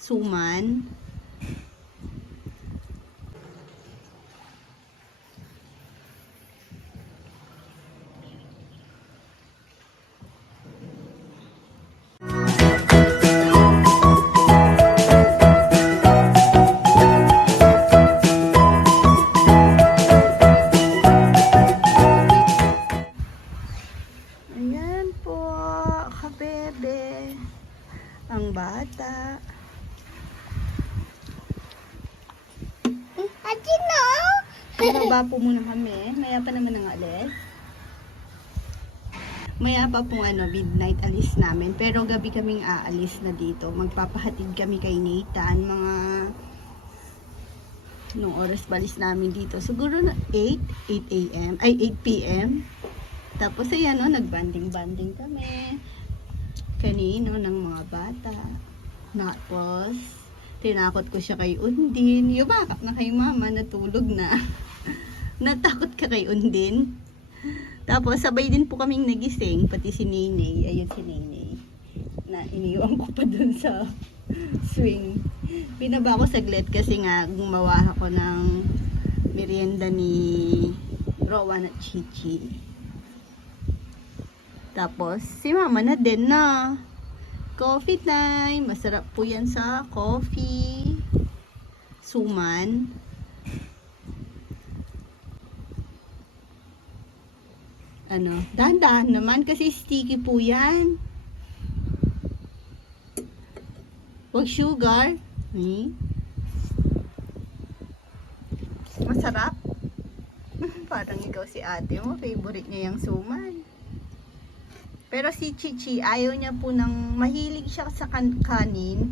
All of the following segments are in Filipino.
suman. Ayan po, kabebe. Ang bata. Ate, no? Baba po muna kami. Maya pa naman ang alis. Maya pa pong midnight alis namin. Pero gabi kaming aalis na dito. Magpapahatid kami kay Nathan. Mga nung oras balis namin dito. Siguro na 8 a.m. Ay, 8 p.m. Tapos ayan nagbanding-banding kami. Kanino ng mga bata. Tapos, tinakot ko siya kay Undin. Yumakap na kay mama, natulog na. Natakot ka kay Undin. Tapos, sabay din po kaming nagising, pati si Nene. Ayun si Nene. Na iniwan ko pa dun sa swing. Binaba ko saglit kasi nga gumawa ako ng merienda ni Rowan at Chichi. Tapos, si mama na din na. Coffee time. Masarap po yan sa coffee. Suman. Dahan-dahan naman kasi sticky po yan. Huwag sugar. Masarap. Parang ikaw si ate mo. Favorite niya yung suman. Pero si Chichi, ayaw niya po ng, mahilig siya sa kakanin,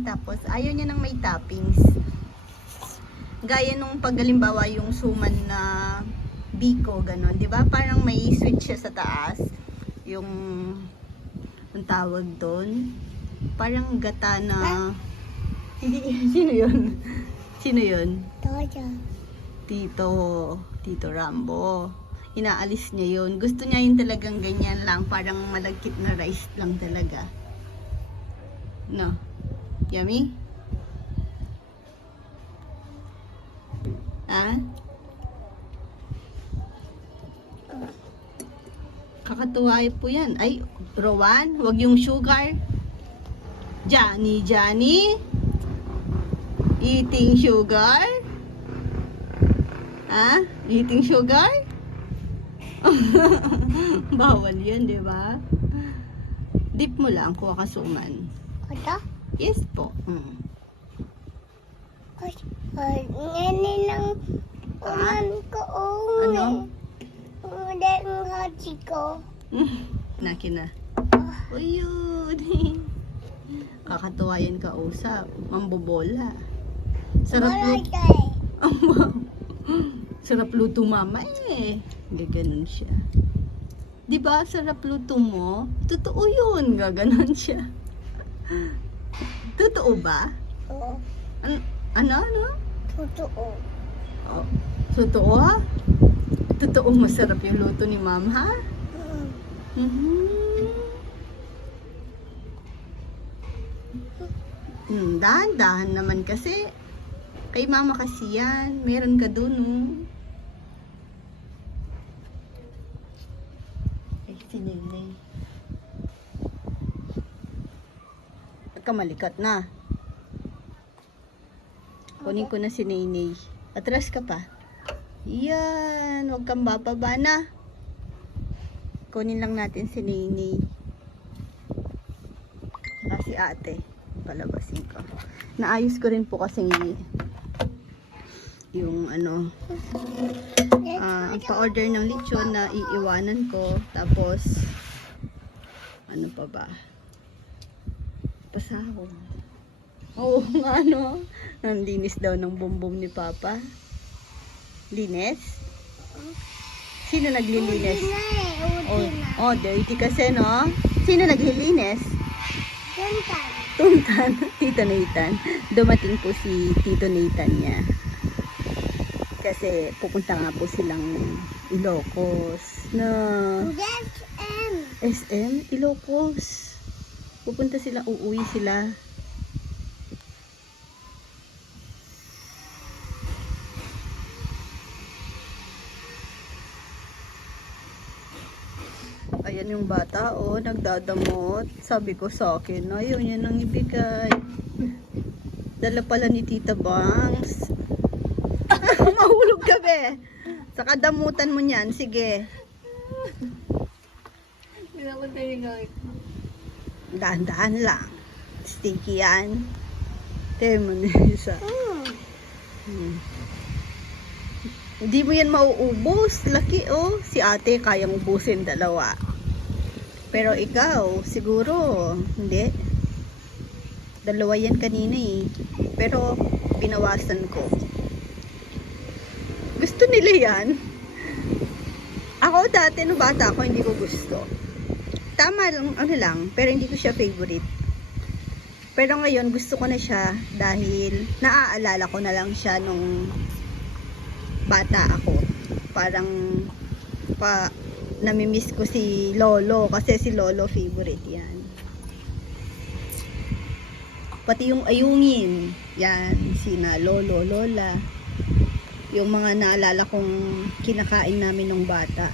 tapos ayaw niya ng may toppings. Gaya nung paggalimbawa yung suman na biko, ganon, di ba? Parang may sweet siya sa taas. Yung, ang tawag doon, parang gata na, hindi, sino yun? Sino yun? Tito Rambo. Inaalis niya yun. Gusto niya yun talagang ganyan lang. Parang malagkit na rice lang talaga. No? Yummy? Ha? Kakatuwa po yan. Ay, Rowan, wag yung sugar. Johnny. Eating sugar? Ha? Eating sugar? Bawal yan, di ba? Dip mo lang, kuha ka suman. Ito? Yes po. Ngayon ng uman ko. Ano? Uman ang hati ko. Naki na. Uy, yun. Kakatuwa yan kausap. Mambobola. Sarap luto. Sarap luto mama eh. Hindi ganun siya. Di ba sarap luto mo? Totoo yun. Gaganon siya. Totoo ba? Oo. Ano? Totoo. Oh, totoo ha? Totoo masarap yung luto ni ma'am ha? Dahan-dahan naman kasi. Kay mama kasi yan. Meron ka dun si Nene. Kamalikot na. Kunin ko na si Nene. Atras ka pa. Yan. Huwag kang bababa na. Kunin lang natin si Nene. Si ate. Palabasin ko. Naayos ko rin po kasi yung ang pa-order ng lechon na iiwanan ko. Tapos ano pa ba? Pasahog. Oo nga ang linis daw ng bumbum ni Papa. Linis? Sino naglilinis? Oh, dirty kasi no? Sino naglilinis? Tuntan. Tito Nathan. Dumating po si Tito Nathan niya. Kasi pupunta nga po silang Ilocos na SM Ilocos. Pupunta sila, uuwi sila. Ayan yung bata, oh, nagdadamot. Sabi ko sa akin, ayaw niya nang ibigay. Dala pala ni Tita Bangs. Mahulog ka, be. Sa kadamutan mo niyan, sige. Dahan-dahan lang. Sticky yan. Tayo mo na isa. Hindi mo yan mauubos. Laki, oh. Si ate kayang ubusin dalawa. Pero ikaw, siguro, hindi. Dalawa yan kanina eh. Pero, pinawasan ko. Gusto nila yan. Ako dati, no bata ako, hindi ko gusto. Tama lang, ano lang, pero hindi ko siya favorite. Pero ngayon, gusto ko na siya dahil naaalala ko na lang siya nung bata ako. Parang namimiss ko si Lolo kasi si Lolo favorite yan. Pati yung ayungin, yan, sina Lolo, Lola. Yung mga naalala kong kinakain namin nung bata.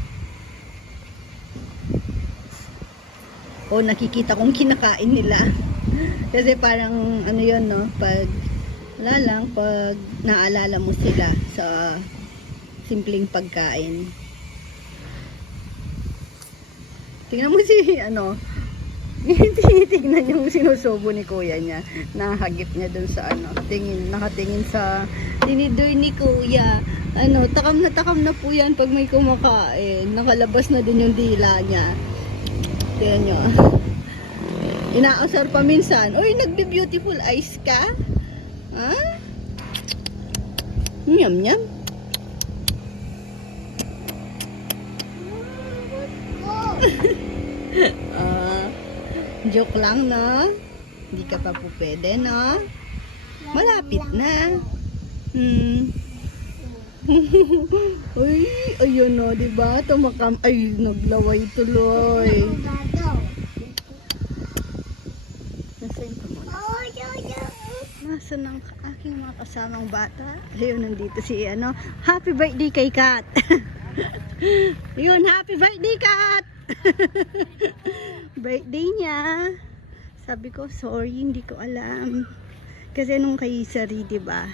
O nakikita kong kinakain nila. Kasi parang ano yun, no? Pag naalala mo sila sa simpleng pagkain. Tingnan mo si tinitignan yung sinusubo ni kuya niya. Nahagip niya dun sa nakatingin sa tinidoy ni kuya. Takam na po yan pag may kumakain. Nakalabas na din yung dila niya. Tingnan nyo. Inaasar pa minsan. Uy, nagbe-beautiful eyes ka? Ha? Nyam nyam. Joke lang, no? Hindi ka pa po pwede, no? Malapit na. Uy, ayun, no, diba? Tumakam. Ay, naglaway tuloy. Nasaan ang aking mga kasamang bata? Ayun, nandito si happy birthday kay Kat. Ayun, happy birthday Kat. Birthday niya. Sabi ko, sorry, hindi ko alam. Kasi nung kay Sari, diba?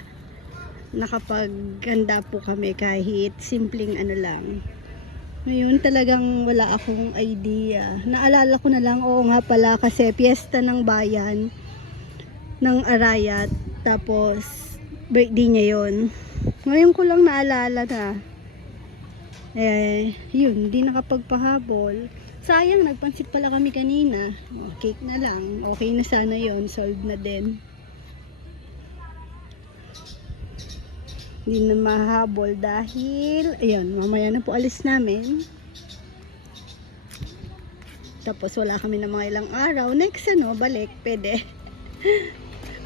Nakapaghanda po kami kahit simpleng lang. Ngayon talagang wala akong idea. Naalala ko na lang, oo nga pala, kasi piyesta ng bayan ng Arayat, tapos birthday niya yun. Ngayon ko lang naalala na. Yun, hindi nakapagpahabol. Sayang, nagpansit pala kami kanina. Cake na lang. Okay na sana yun, solved na din. Hindi na mahabol dahil, ayun, mamaya na po alis namin. Tapos wala kami na mga ilang araw. Next balik, pwede.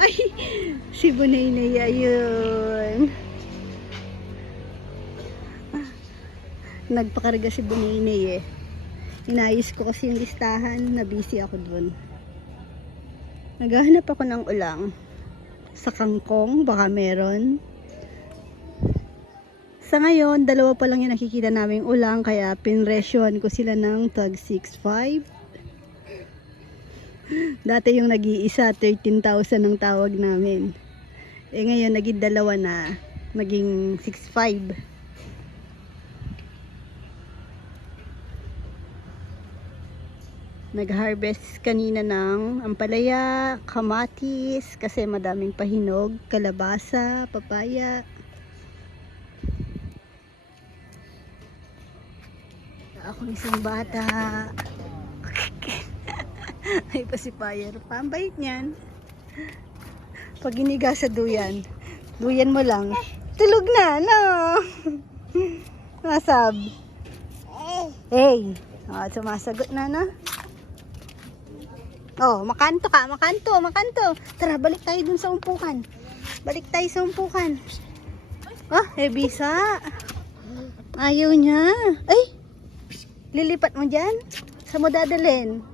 Ay, si Bunay ayun. Nagpakarga si Bunay Inayos ko kasi yung listahan, na busy ako dun. Naghahanap ako ng ulang. Sa kangkong, baka meron. Sa ngayon, dalawa pa lang yung nakikita naming ulang, kaya pinresyohan ko sila ng tag 6.5. Dati yung nag-iisa, 13,000 ang tawag namin. Ngayon, naging dalawa na, naging 6.5. Nag-harvest kanina ng ampalaya, kamatis, kasi madaming pahinog, kalabasa, papaya. Ako isang bata. Ay, pasipayer pa. Ang bait niyan. Pag iniga sa duyan mo lang. Tulog na, no? Nasab? Hey. Sumasagot na, no? Oh, makanto ka, makanto. Tara, balik tayo dun sa umpukan. Balik tayo sa umpukan. Bisa. Ayaw niya. Ay, lilipat mo dyan? Saan mo dadalhin?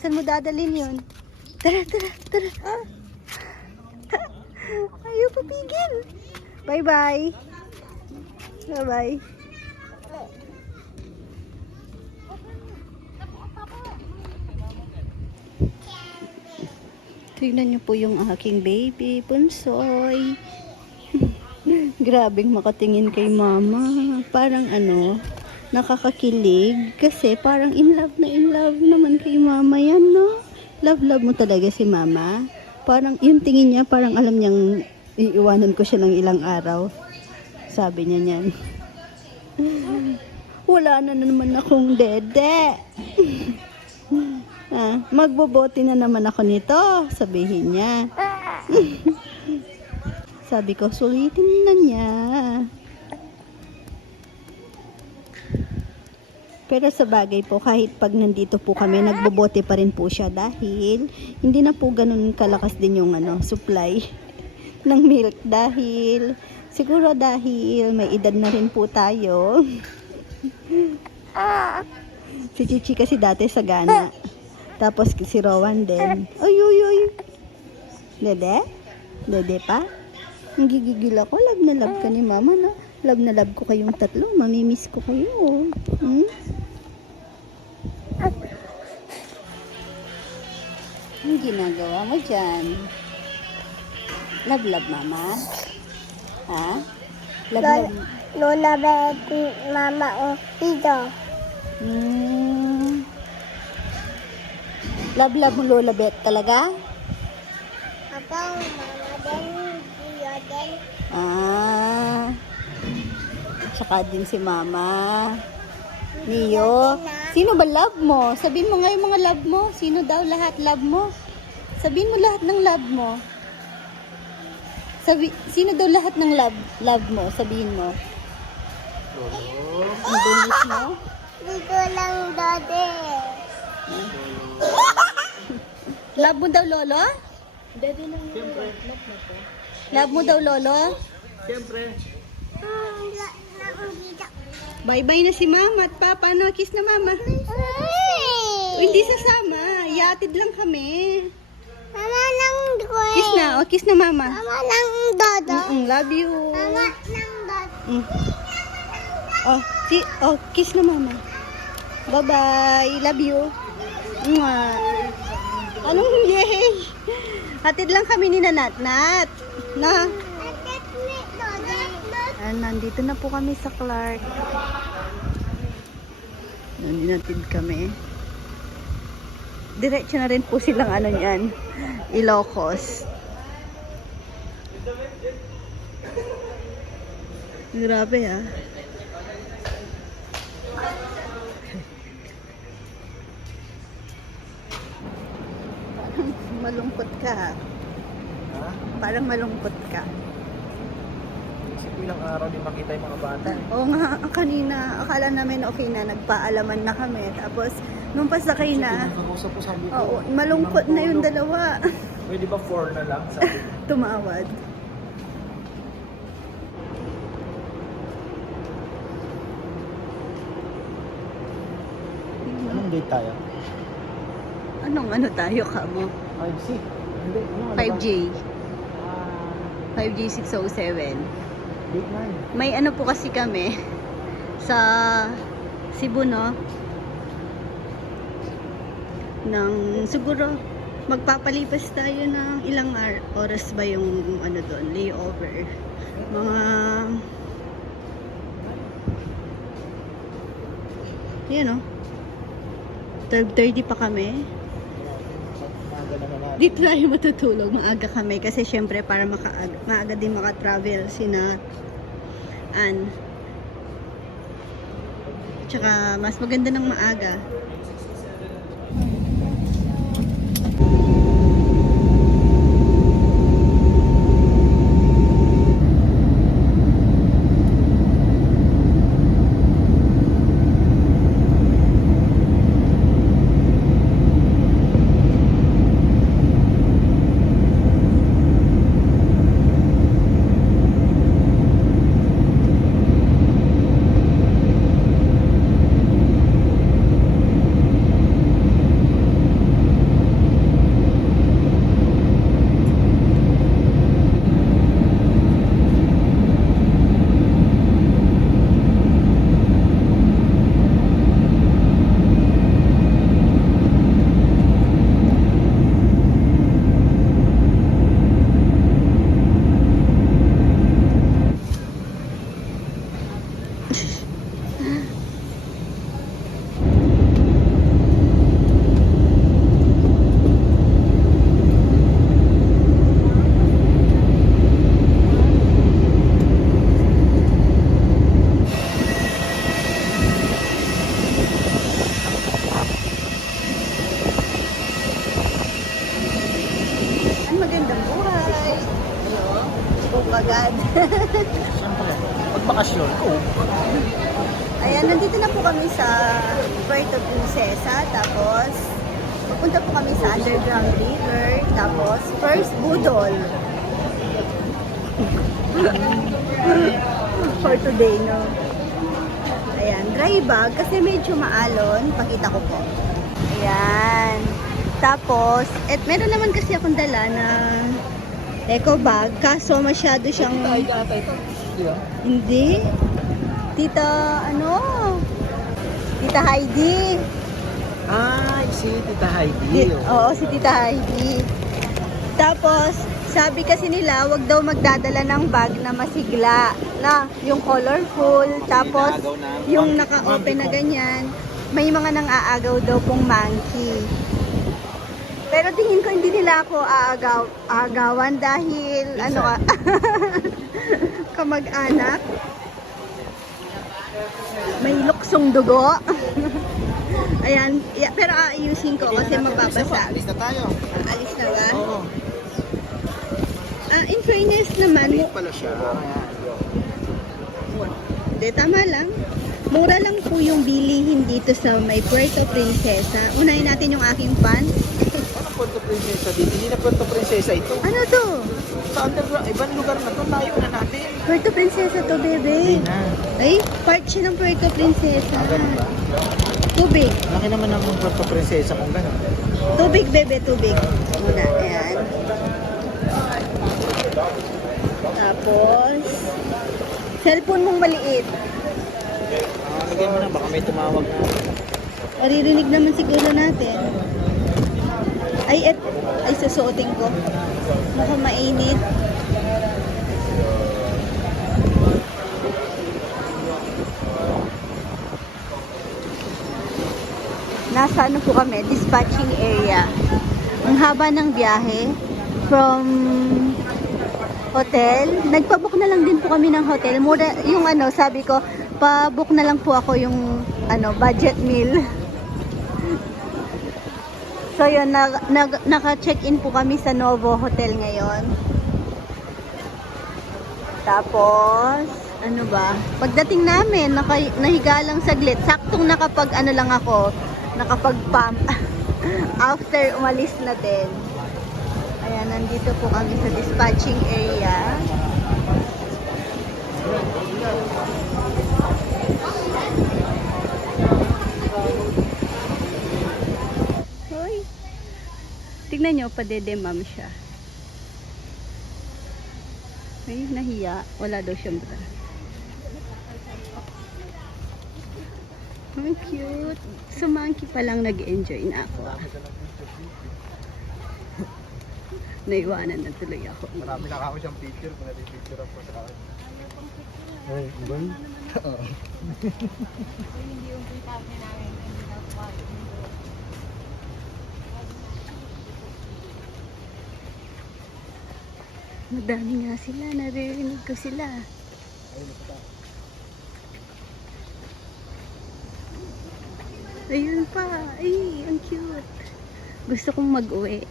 Saan mo dadalhin yun? Tara. Ayaw papigil. Bye-bye. Bye-bye. Tignan niyo po yung aking baby, Punsoy. Grabing makatingin kay mama. Parang ano, nakakakilig. Kasi parang in love naman kay mama yan, no? Love mo talaga si mama. Parang yung tingin niya, parang alam niyang iiwanan ko siya ng ilang araw. Sabi niya niyan. Wala na naman akong dede. Magbobote na naman ako nito, sabihin niya. Sabi ko, sulitin na niya. Pero sa bagay po, kahit pag nandito po kami, nagbobote pa rin po siya dahil hindi na po ganun kalakas din yung supply ng milk dahil siguro dahil may edad na rin po tayo. Si Chichi kasi dati sagana. Tapos si Rowan din. Ay. Dede? Dede pa? Gigigil ako. Love na love ka ni mama, no? Love na love ko kayong tatlo. Mamimiss ko kayo. Ang ginagawa mo dyan? Love mama? Ha? Love. Lola bet mama dito. Love mo Lola Bet talaga? Ako, mama din, tiyo din. Tsaka din si mama. Neo. Sino ba love mo? Sabihin mo nga yung mga love mo. Sino daw lahat love mo? Sabihin mo lahat ng love mo. Sino daw lahat ng love mo? Sabihin mo. Ang dumis mo? Dito lang dati. Love mo daw lolo? Dati lang. Love mo daw lolo? Siyempre. Bye-bye na si mama at papa. Ano, kiss na mama. Hindi sasama. Yatid lang kami. Mama lang doy. Kiss na. O, kiss na mama. Mama lang dodo. Love you. Mama lang dodo. Kiss na mama. Bye-bye. Love you. Mwah. Anong yay? Hatid lang kami ni Nanat-Nat. Na? Nandito na po kami sa Clark. Nandinatid kami. Diretso na rin po silang niyan. Ilocos. Grabe Malungkot ka. Ha? Parang malungkot ka. Kasi ilang araw din makita yung mga bata. Oo nga, kanina, akala namin okay na, nagpaalaman na kami. Tapos, nung pasakay na, Nakausap ko sabi ko. oo, malungkot na yung dalawa. Pwede ba 4 na lang? Sabi ko. Tumawad. Anong date tayo? Anong tayo ka mo? 5C. Hindi. Ano, 5J. Ah, 5J 607. date 9. May po kasi kami sa Cebu, no? Siguro magpapalipas tayo ng ilang oras ba yung doon, layover. Mga 12:30 pa kami. Maaga na naman. Dito tayo matutulog, maaga kami kasi syempre para maaga din maka-travel sina Ann. Tsaka mas maganda ng maaga. agad. Siyempre, pag bakasyon, Coke. Ayan, nandito na po kami sa Puerto Princesa. Tapos, pupunta po kami sa Underground River. Tapos, first Budol. For today, no? Ayan, dry bag kasi medyo maalon. Pakita ko po. Ayan. Tapos, meron naman kasi akong dala na eco bag. Kaso masyado siyang... Ay, ata ito. Di ba? Hindi. Tita, Tita Heidi. Ah, si Tita Heidi. Oo, si Tita Heidi. Tapos, sabi kasi nila, wag daw magdadala ng bag na masigla. Na, yung colorful. Tapos, yung naka-open na ganyan. May mga nang aagaw daw pong monkey. Pero tingin ko hindi nila ako aagawan dahil kamag-anak. May luksong dugo. Ayan, pero aayusin ko kasi mababasa. Alis na tayo. Alis na ba? Oo. In fairness naman, Maliit pala siya. de, tama lang. Mura lang po yung bilihin dito sa may Puerto Princesa. Unahin natin yung aking pants. Ano Puerto Princesa dito? Hindi na Puerto Princesa ito. Ano to? Sa underground, ibang lugar na to. Tayo na natin. Puerto Princesa to, bebe. Hindi na. Ay, part siya ng Puerto Princesa. Ganun ba? Tubig. Laki naman ng Puerto Princesa kung gano'n. Tubig, bebe, tubig. Muna, ayan. Tapos, cellphone mong maliit. Lagay mo na, baka may tumawag na. Maririnig naman siguro natin. Ay, susuotin ko. Mukhang mainit. Nasa ano po kami, dispatching area. Ang haba ng biyahe from hotel. Nagpa-book na lang din po kami ng hotel. Mura, yung sabi ko, pa-book na lang po ako yung budget meal. So yun, naka-check-in po kami sa Novo Hotel ngayon. Tapos, ano ba? Pagdating namin, nahiga lang saglit. Saktong lang ako, nakapag-pump. After umalis na din. Ayan, nandito po kami sa dispatching area. Hoy. Tignan nyo, padedemam siya. Ay, nahiya. Wala daw siyang bra. Ang cute. Sa monkey pa lang nag-enjoy na ako. Naiwanan na tuloy ako. Marami na ako siyang picture. Kung nati-picture ako sa akin. Ay, ibang? Oo. Madami nga sila. Naririnig ko sila. Ayun pa. Ay, ang cute. Gusto kong mag-uwi.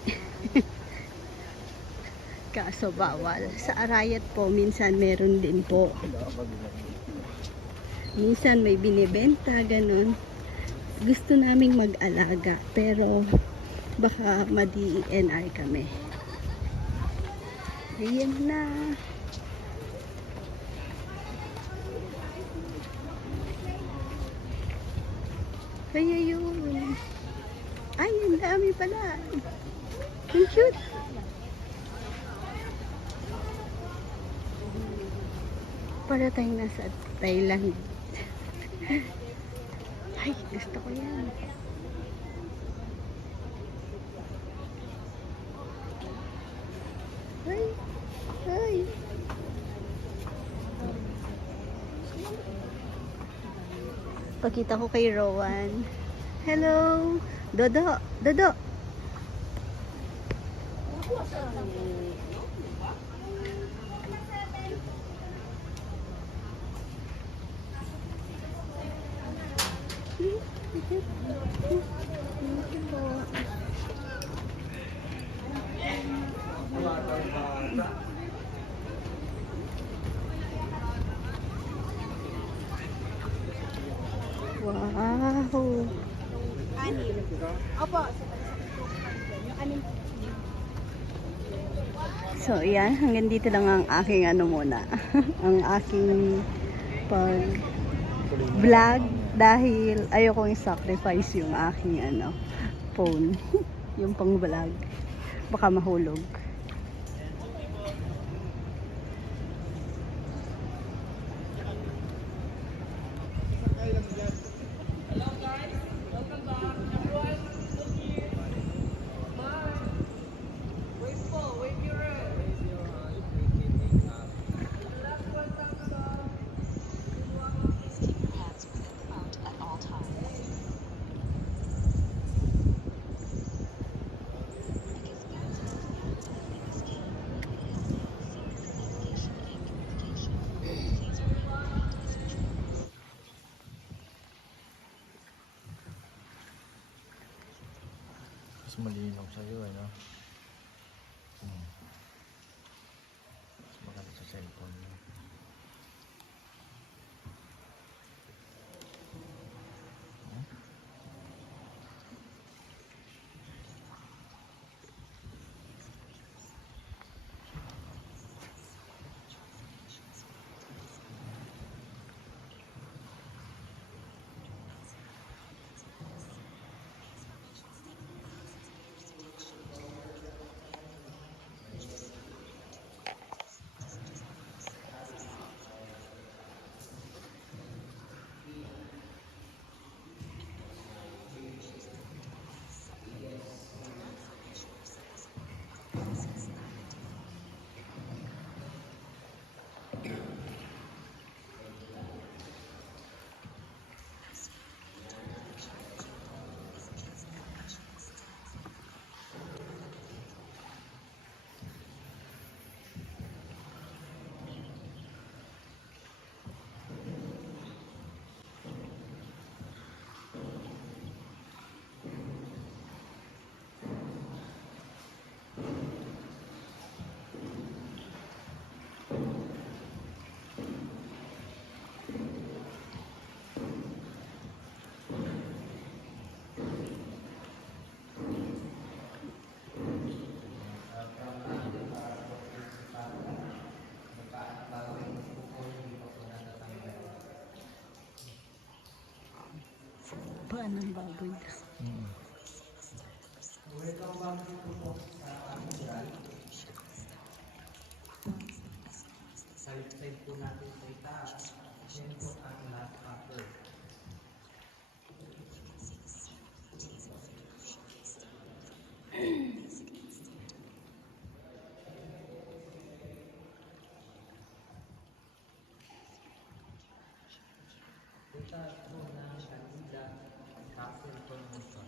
Kaso bawal. Sa Arayat po, minsan meron din po. Minsan may binibenta, ganun. Gusto naming mag-alaga, pero baka ma-DNR kami. Ayan na. Kaya yun. Ay, ang dami pala. Ang cute. Para tayong nasa Thailand. Ay, gusto ko yan. Ay, ay. Pakita ko kay Rowan. Hello. Dodo, Dodo. Wow. Anim. Opo. Yung anim. So, yan. Hanggang dito lang ang aking ano muna. Ang aking vlog dahil ayokong i-sacrifice yung aking ano, phone. Yung pang vlog. Baka mahulog. Mas malinaw sa'yo, ano? Mas maganda sa cellphone mo. Paan ng baboy na. Side po natin sa itaas. Yan po ang last upper. Ito po na kanila castle formation.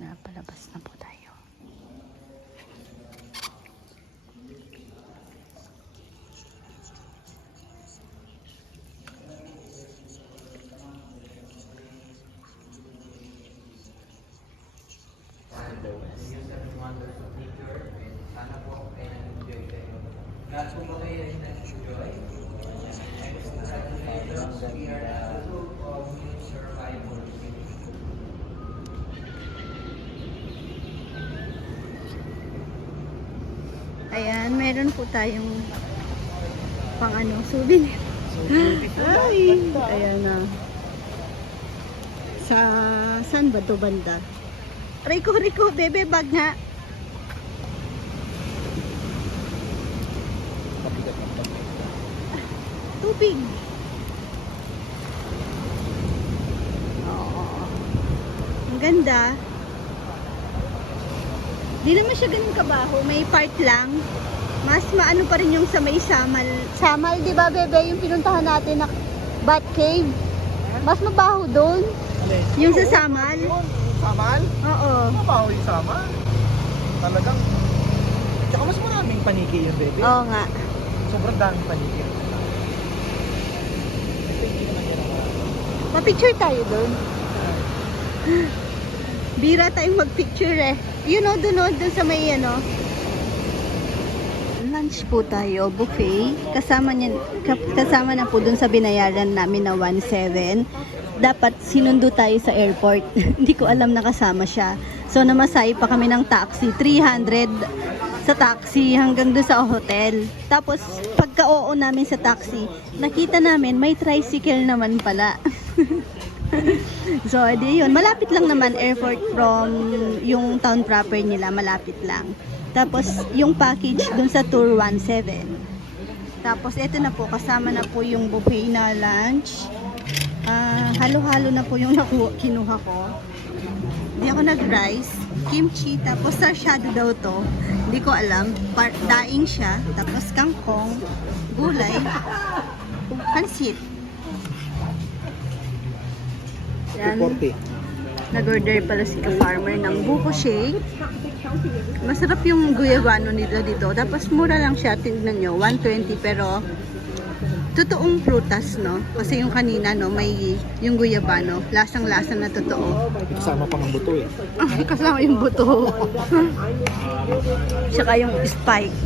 Napalabas na po tayo. Ayan, meron po tayong pang ano, souvenir. Ay, ayan na. Sa, saan ba to banda? Rico, bebe, bag nga. Tubig. Oo. Ang ganda. Di naman siya ganun kabaho. May part lang. Mas maano pa rin yung sa may Samal. Samal, di ba, bebe? Yung pinuntahan natin na Bat Cave. Mas mabaho doon. Yung sa Samal. Samal? Oo. Mabaho yung Samal. Talagang. Tsaka mas maraming paniki yun, bebe. Oo nga. Sobrang daming paniki. Ito hindi naman yan ang Pa-picture tayo doon. Bira tayong mag-picture eh. You know, doon sa may ano. Lunch po tayo, buffet. Kasama na po doon sa binayaran namin na 1.7. Dapat sinundo tayo sa airport. Hindi ko alam na kasama siya. So namasahe pa kami ng taxi. 300 sa taxi hanggang doon sa hotel. Tapos pagka-oo namin sa taxi, nakita namin may tricycle naman pala. So, edi yun. Malapit lang naman airport from yung town proper nila. Malapit lang. Tapos, yung package dun sa tour 1.7. Tapos, eto na po. Kasama na po yung buffet na lunch. Halo-halo na po yung kinuha ko. Hindi ako nag-rice. Kimchi. Tapos, sarsyado daw to. Hindi ko alam. Daing siya. Tapos, kangkong. Gulay. Pansit. Yan. Nag-order pala si ka-farmer ng buko shake. Masarap yung guyabano nila dito. Tapos mura lang siya. Tingnan nyo, 120 pero totoong prutas, no? Kasi yung kanina, no, may yung guyabano. Lasang-lasa na totoo. Kasama pang ang buto eh. Kasama yung buto. Tsaka yung spike.